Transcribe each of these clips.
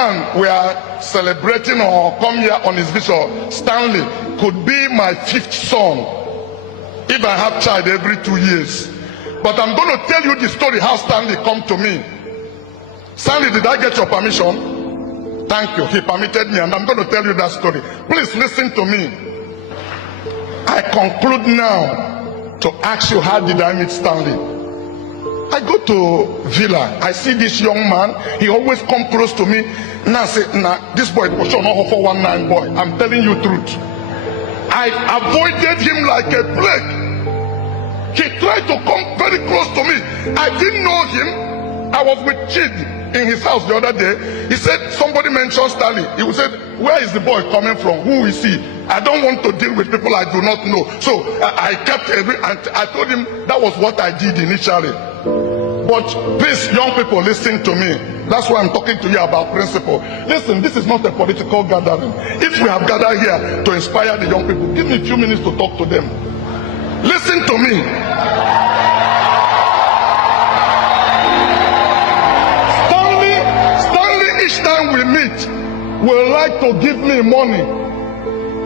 man we are celebrating or come here on his visit, Stanley, could be my 5th son if I have child every 2 years. But I'm going to tell you the story how Stanley come to me. Stanley, did I get your permission? Thank you. He permitted me, and I'm going to tell you that story. Please listen to me. I conclude now to ask you, how did I meet Stanley? I go to Villa. I see this young man. He always come close to me. Now I say, this boy was sure not 419 boy. I'm telling you truth. I avoided him like a plague. He tried to come very close to me. I didn't know him. I was with Chid in his house the other day. He said, somebody mentioned Stanley. He said, where is the boy coming from? Who is he? I don't want to deal with people I do not know. So I kept and I told him that was what I did initially. But please, young people, listen to me. That's why I'm talking to you about principle. Listen, this is not a political gathering. If we have gathered here to inspire the young people, give me a few minutes to talk to them. Listen to me. Stanley, each time we meet, will like to give me money.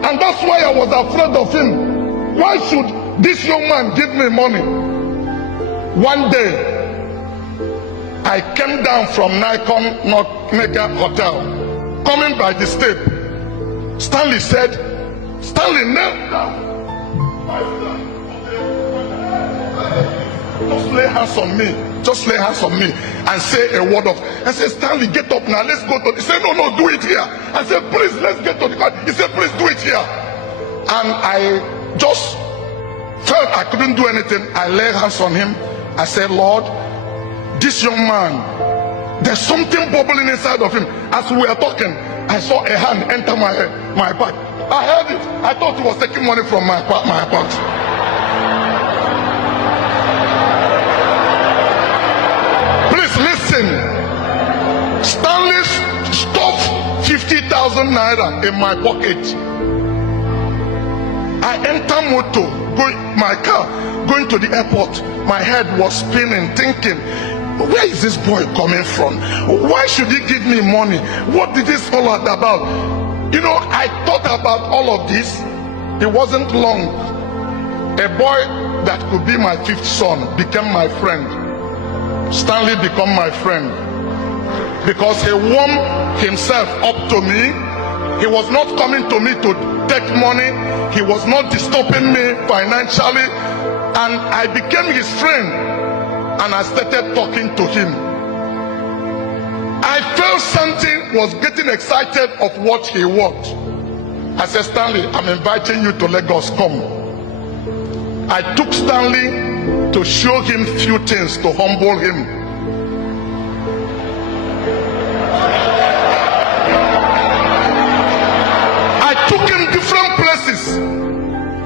And that's why I was afraid of him. Why should this young man give me money? One day, I came down from Nikon Mega Hotel, coming by the step. Stanley said, Stanley, knelt down. Just lay hands on me. Just lay hands on me and say a word of. I said, Stanley, get up now. Let's go to. He said, no, do it here. I said, please, let's get to the car. He said, please do it here. And I just felt I couldn't do anything. I laid hands on him. I said, Lord, this young man, there's something bubbling inside of him. As we were talking, I saw a hand enter my bag. I heard it. I thought he was taking money from my account. Please listen. Stanley stuffed 50,000 naira in my pocket. I enter motor, my car, going to the airport. My head was spinning, thinking, where is this boy coming from? Why should he give me money? What did this all about? You know, I thought about all of this. It wasn't long. A boy that could be my 5th son became my friend. Stanley became my friend because he warmed himself up to me. He was not coming to me to take money. He was not disturbing me financially. And I became his friend, and I started talking to him. I felt something was getting excited of what he wants. I said, Stanley, I'm inviting you to Lagos, come. I took Stanley to show him few things, to humble him. I took him different places,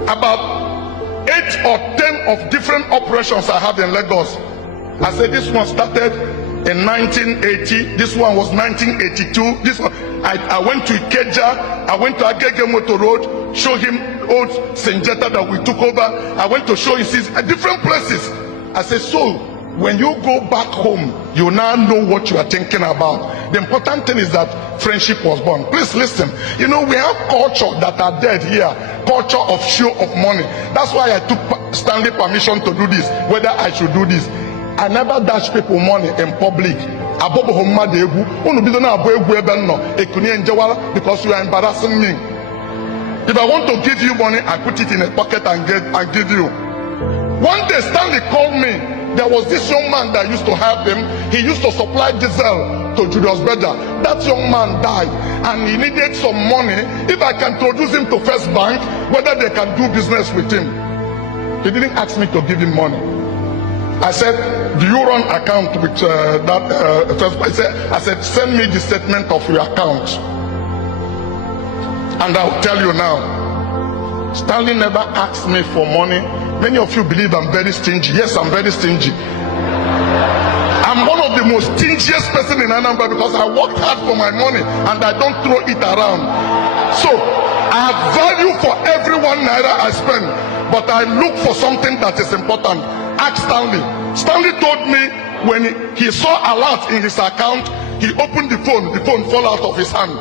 about 8 or 10 of different operations I had in Lagos. I said, this one started in 1980, this one was 1982, this one, I went to Ikeja, I went to Agege Motor Road, show him old Senjeta that we took over. I went to show him different places. I said, so when you go back home, you now know what you are thinking about. The important thing is that friendship was born. Please listen. You know, we have culture that are dead here. Culture of show of money. That's why I took Stanley permission to do this, whether I should do this. I never dash people money in public. Because you are embarrassing me. If I want to give you money, I put it in a pocket and give you. One day Stanley called me. There was this young man that used to help him. He used to supply diesel to Julius Berger. That young man died and he needed some money. If I can introduce him to First Bank, whether they can do business with him. He didn't ask me to give him money. I said, do you run account with First Bank? I said, send me the statement of your account. And I'll tell you now, Stanley never asked me for money. Many of you believe I'm very stingy. Yes, I'm very stingy. I'm one of the most stingiest person in Anambra because I worked hard for my money and I don't throw it around. So I have value for every 1 naira I spend, but I look for something that is important. Ask Stanley. Stanley told me when he saw a lot in his account, He opened the phone fell out of his hand.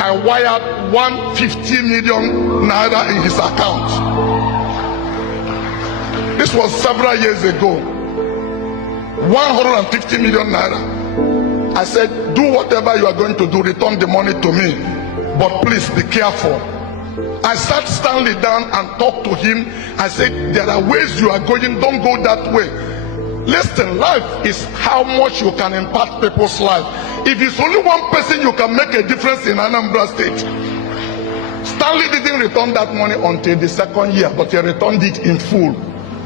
I wired 150 million naira in his account. This was several years ago. 150 million naira. I said, do whatever you are going to do, return the money to me, but please be careful. I sat Stanley down and talked to him. I said, there are ways you are going, don't go that way. Listen, life is how much you can impact people's life. If it's only one person, you can make a difference in Anambra State. Stanley didn't return that money until the second year, but he returned it in full.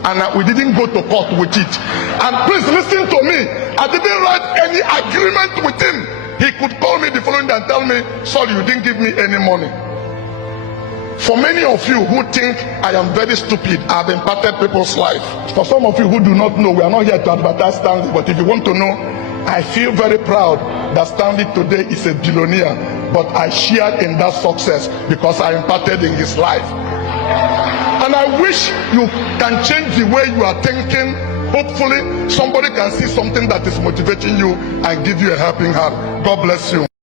And we didn't go to court with it. And please listen to me. I didn't write any agreement with him. He could call me the following day and tell me, sorry, you didn't give me any money. For many of you who think I am very stupid, I have impacted people's life. For some of you who do not know, we are not here to advertise Stanley, but if you want to know, I feel very proud that Stanley today is a billionaire, but I shared in that success because I impacted in his life. And I wish you can change the way you are thinking. Hopefully, somebody can see something that is motivating you and give you a helping hand. God bless you.